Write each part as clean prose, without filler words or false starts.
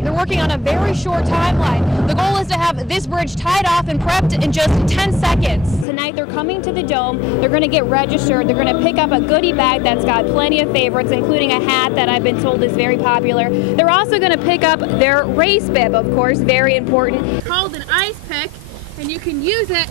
They're working on a very short timeline. The goal is to have this bridge tied off and prepped in just 10 seconds. Tonight they're coming to the dome. They're going to get registered. They're going to pick up a goodie bag that's got plenty of favorites, including a hat that I've been told is very popular. They're also going to pick up their race bib, of course, very important. It's called an ice pick, and you can use it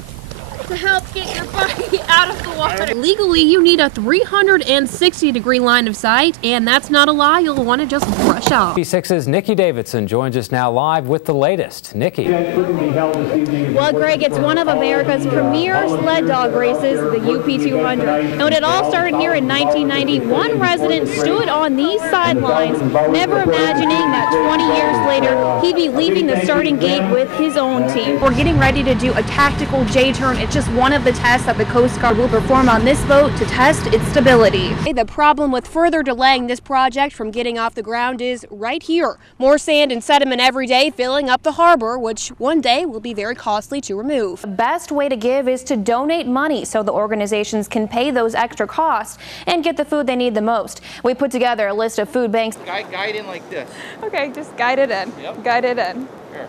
to help get your body out of the water. Legally, you need a 360-degree line of sight, and that's not a lie. You'll want to just brush off. TV6's Nikki Davidson joins us now live with the latest. Nikki. Well, Greg, it's one of America's premier sled dog races, the UP 200. And when it all started here in 1990, one resident stood on these sidelines, never imagining that 20 years later, he'd be leaving the starting gate with his own team. We're getting ready to do a tactical J-turn. It's just one of the tests that the Coast Guard will perform on this boat to test its stability. The problem with further delaying this project from getting off the ground is right here. More sand and sediment every day filling up the harbor, which one day will be very costly to remove. The best way to give is to donate money so the organizations can pay those extra costs and get the food they need the most. We put together a list of food banks. Guide in like this. Okay, just guide it in. Yep. Guide it in. Here.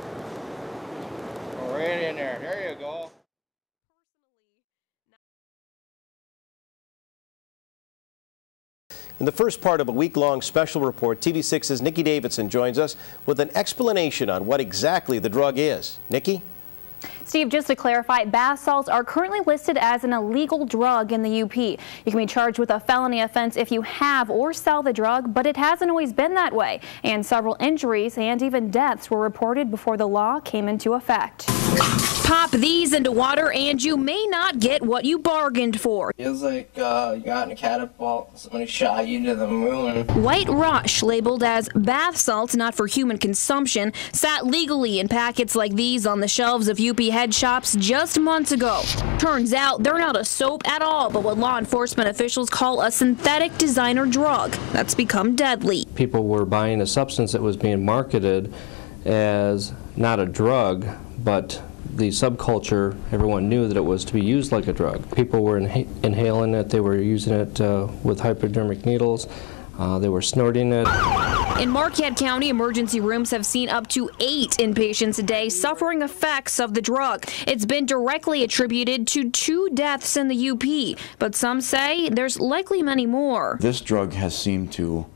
Go right in there. There you go. In the first part of a week-long special report, TV6's Nikki Davidson joins us with an explanation on what exactly the drug is. Nikki? Steve, just to clarify, bath salts are currently listed as an illegal drug in the UP. You can be charged with a felony offense if you have or sell the drug, but it hasn't always been that way. And several injuries and even deaths were reported before the law came into effect. Pop these into water and you may not get what you bargained for. Feels like you got in a catapult, somebody shot you to the moon. White Rush, labeled as bath salts not for human consumption, sat legally in packets like these on the shelves of UP head shops just months ago. Turns out they're not a soap at all, but what law enforcement officials call a synthetic designer drug that's become deadly. People were buying a substance that was being marketed as not a drug, but the subculture, everyone knew that it was to be used like a drug. People were inhaling it, they were using it with hypodermic needles, they were snorting it. In Marquette County, emergency rooms have seen up to 8 inpatients a day suffering effects of the drug. It's been directly attributed to 2 deaths in the UP, but some say there's likely many more. This drug has seemed to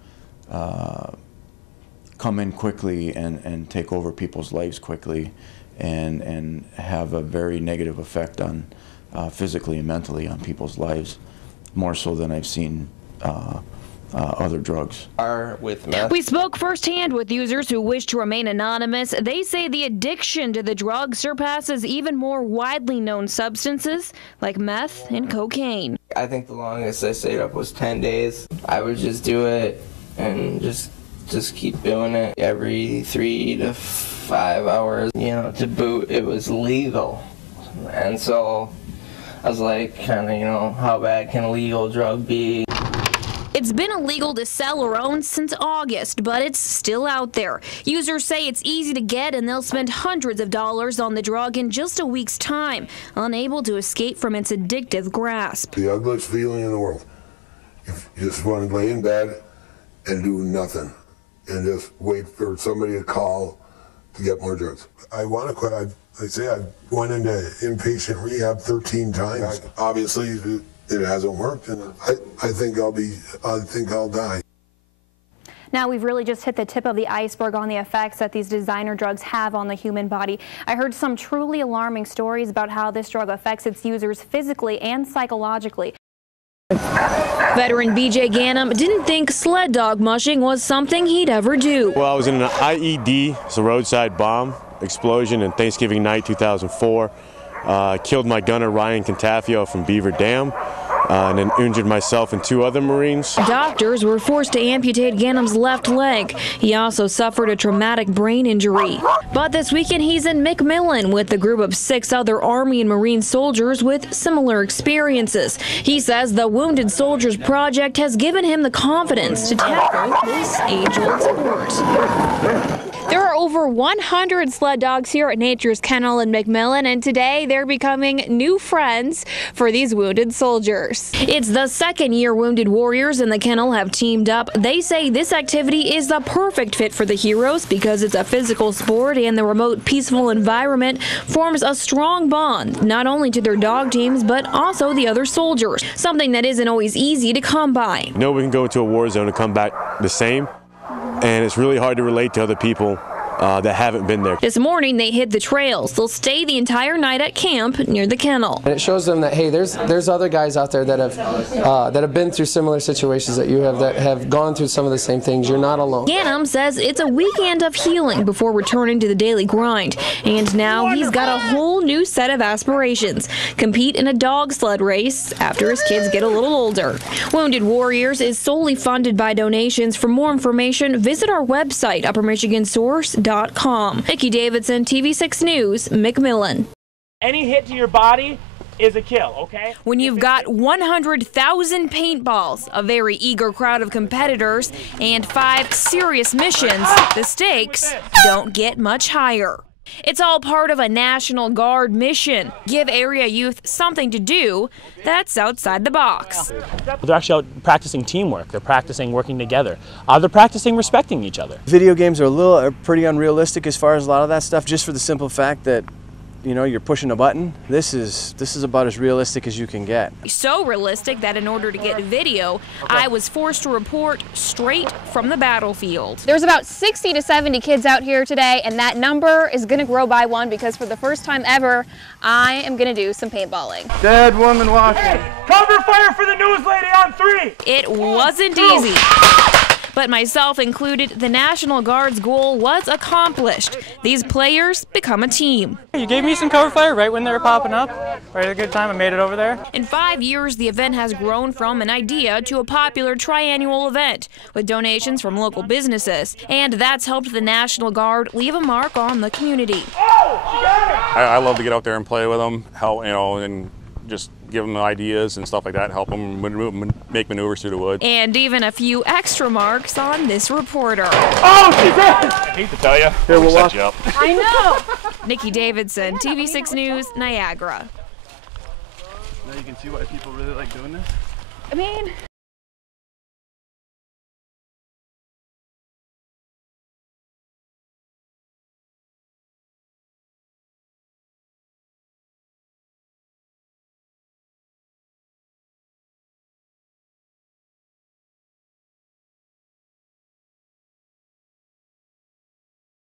come in quickly and take over people's lives quickly and have a very negative effect on physically and mentally on people's lives, more so than I've seen other drugs. We spoke firsthand with users who wish to remain anonymous. They say the addiction to the drug surpasses even more widely known substances like meth and cocaine. I think the longest I stayed up was 10 days. I would just do it and just keep doing it every 3 to 5 hours. You know, to boot, it was legal. And so I was like, kind of, you know, how bad can a legal drug be? It's been illegal to sell or own since August, but it's still out there. Users say it's easy to get and they'll spend hundreds of dollars on the drug in just a week's time, unable to escape from its addictive grasp. The ugliest feeling in the world. If you just want to lay in bed and do nothing and just wait for somebody to call to get more drugs. I want to quit. I say I went into inpatient rehab 13 times. Obviously, it hasn't worked, and I think I'll die. Now we've really just hit the tip of the iceberg on the effects that these designer drugs have on the human body. I heard some truly alarming stories about how this drug affects its users physically and psychologically. Veteran B.J. Ganem didn't think sled dog mushing was something he'd ever do. Well, I was in an IED, it's a roadside bomb explosion in Thanksgiving night 2004. Killed my gunner Ryan Cantafio from Beaver Dam, and then injured myself and 2 other Marines. Doctors were forced to amputate Ganem's left leg. He also suffered a traumatic brain injury. But this weekend he's in McMillan with a group of 6 other Army and Marine soldiers with similar experiences. He says the Wounded Soldiers Project has given him the confidence to tackle this age-old sport. There are over 100 sled dogs here at Nature's Kennel in McMillan, and today they're becoming new friends for these wounded soldiers. It's the second year Wounded Warriors in the kennel have teamed up. They say this activity is the perfect fit for the heroes because it's a physical sport and the remote, peaceful environment forms a strong bond, not only to their dog teams, but also the other soldiers, something that isn't always easy to come by. You know, we can go into a war zone and come back the same, and it's really hard to relate to other people that haven't been there. This morning they hit the trails. They'll stay the entire night at camp near the kennel. And it shows them that, hey, there's other guys out there that have been through similar situations that you have, that have gone through some of the same things. You're not alone. Ganem says it's a weekend of healing before returning to the daily grind, and now he's got a whole new set of aspirations: compete in a dog sled race after his kids get a little older. Wounded Warriors is solely funded by donations. For more information, visit our website, uppermichigansource.com. Nikki Davidson, TV6 News, McMillan. Any hit to your body is a kill, okay? When you've got 100,000 paintballs, a very eager crowd of competitors, and 5 serious missions, the stakes don't get much higher. It's all part of a National Guard mission. Give area youth something to do that's outside the box. They're actually out practicing teamwork. They're practicing working together. They're practicing respecting each other. Video games are pretty unrealistic as far as a lot of that stuff, just for the simple fact that, you know, you're pushing a button. This is about as realistic as you can get. So realistic that in order to get video, I was forced to report straight from the battlefield. There's about 60 to 70 kids out here today, and that number is going to grow by 1 because for the first time ever, I am going to do some paintballing. Dead woman walking. Hey, cover fire for the news lady on 3. It wasn't easy. But myself included, the National Guard's goal was accomplished. These players become a team. You gave me some cover fire right when they were popping up. Right at a good time, I made it over there. In 5 years, the event has grown from an idea to a popular triannual event with donations from local businesses. And that's helped the National Guard leave a mark on the community. I love to get out there and play with them, help, you know, and just give them ideas and stuff like that, help them make maneuvers through the woods. And even a few extra marks on this reporter. Oh, she's in! I hate to tell you. Here, we'll set you up. I know! Nikki Davidson, TV6 News, Niagara. Now you can see why people really like doing this. I mean,